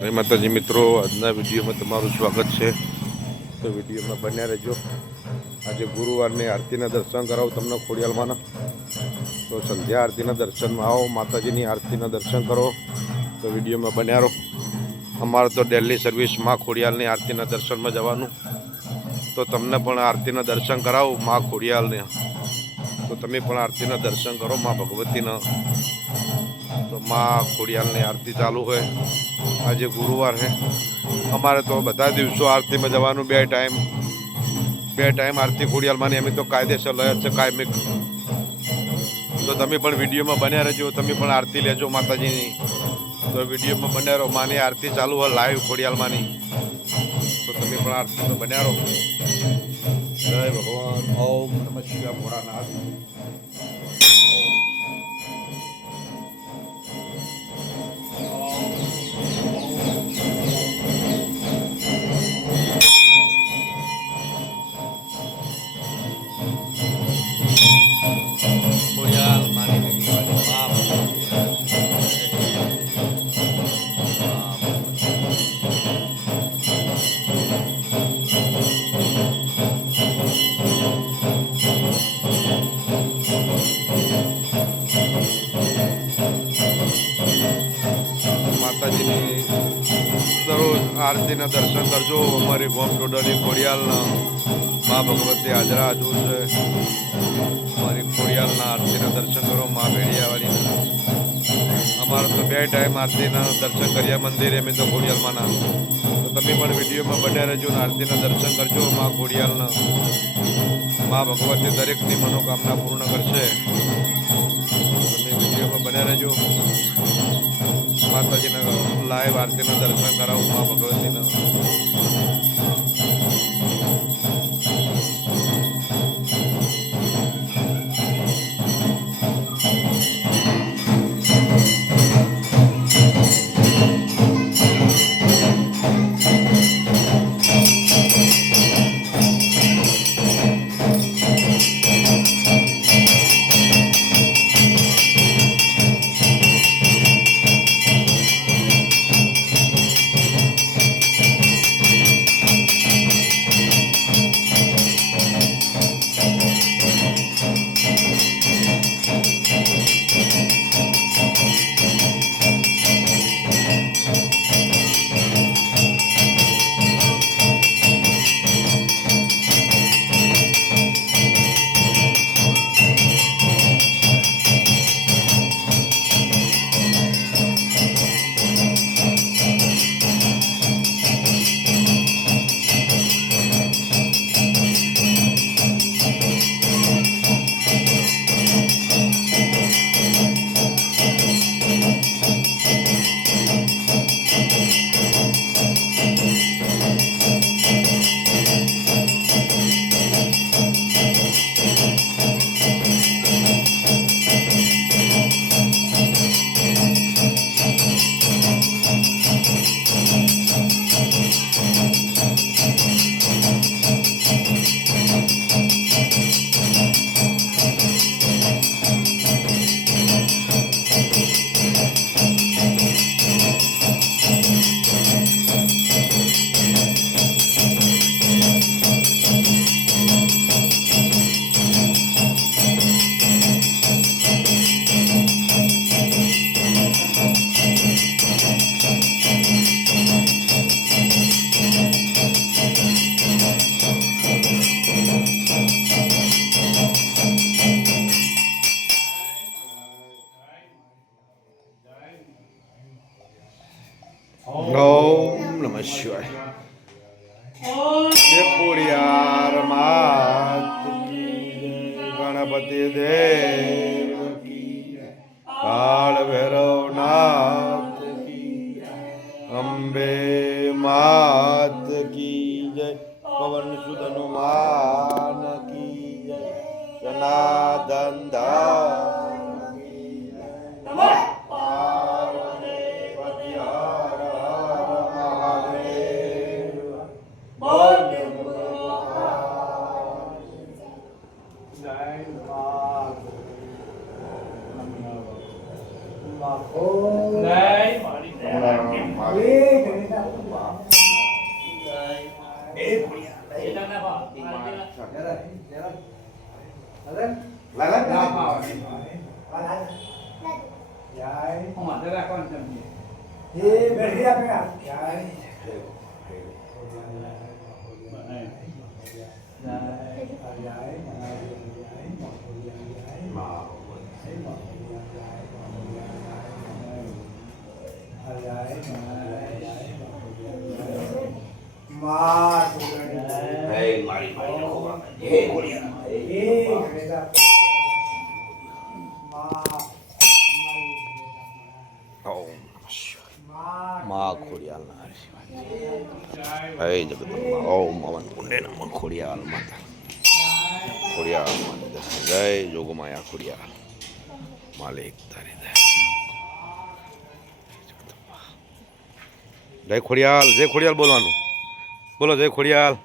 જય માતાજી મિત્રો, આજના વિડીયોમાં તમારું સ્વાગત છે. તો વિડીયોમાં બન્યા રહેજો. આજે ગુરુવારની આરતીના દર્શન કરાવો તમને ખોડિયાલમાંના. તો સંધ્યા આરતીના દર્શનમાં આવો, માતાજીની આરતીના દર્શન કરો. તો વિડીયોમાં બન્યા રહો. અમારે તો ડેલી સર્વિસ માં ખોડિયાલની આરતીના દર્શનમાં જવાનું. તો તમને પણ આરતીના દર્શન કરાવું માં ખોડિયાલને. તો તમે પણ આરતીના દર્શન કરો માં ભગવતીના. તો માં ખોડિયાલની આરતી ચાલુ હોય. આજે ગુરુવાર है. અમારે તો બધા દિવસો આરતીમાં જવાનું. બે ટાઈમ આરતી ખોડિયાલમાંની અમે તો કાયદેસર લય છે કાયમિક. તો તમે પણ વિડીયોમાં બન્યા રહેજો. તમે પણ આરતી લેજો માતાજીની. તો વિડીયોમાં બન્યા રહો. માની આરતી ચાલુ હોય લાઈવ ખોડિયાલમાંની. તો તમે પણ આરતીમાં બન્યા રહો. જય ભગવાન. ઓમ નમઃ શિવાય. ભોળાનાથ. માતાજીની દરરોજ આરતીના દર્શન કરજો. અમારી ગોમ ટોડરની ખોડિયાલના મા ભગવતી હાજરા હજુર છે. અમારી ખોડિયાલના આરતીના દર્શન કરો. મા ભેડિયાવાળીના અમારે તો બે ટાઈમ આરતીના દર્શન કર્યા મંદિરે અમે તો ખોડિયાલમાંના. તો તમે પણ વિડીયોમાં બન્યા રહેજો ને આરતીના દર્શન કરજો. મા ખોડિયાલના મા ભગવતી દરેકની મનોકામના પૂર્ણ કરશે. તમે વિડીયોમાં બન્યા રહેજો. માતાજીના લાઈવ આરતીના દર્શન કરાવું મા ભગવતીના. ઓમ નમઃ શિવાય. ખોડિયાર માત કી ગણપતિ દેવ કી, કાળ ભૈરવનાથ કી, અંબે માત કી જય, પવન સુત હનુમાન કી જય, સનાતન ધર્મ કી જય. જય મારી માં ખોડિયાલના હે જગદંબા ઓમ મમન પુણ્ય નમઃ ખોડિયાલ માતા ખોડિયાલ માતા જય જોગમાયા ખોડિયાલ માલિક તારી જય ખોડિયાલ બોલવાનું બોલો જય ખોડિયાલ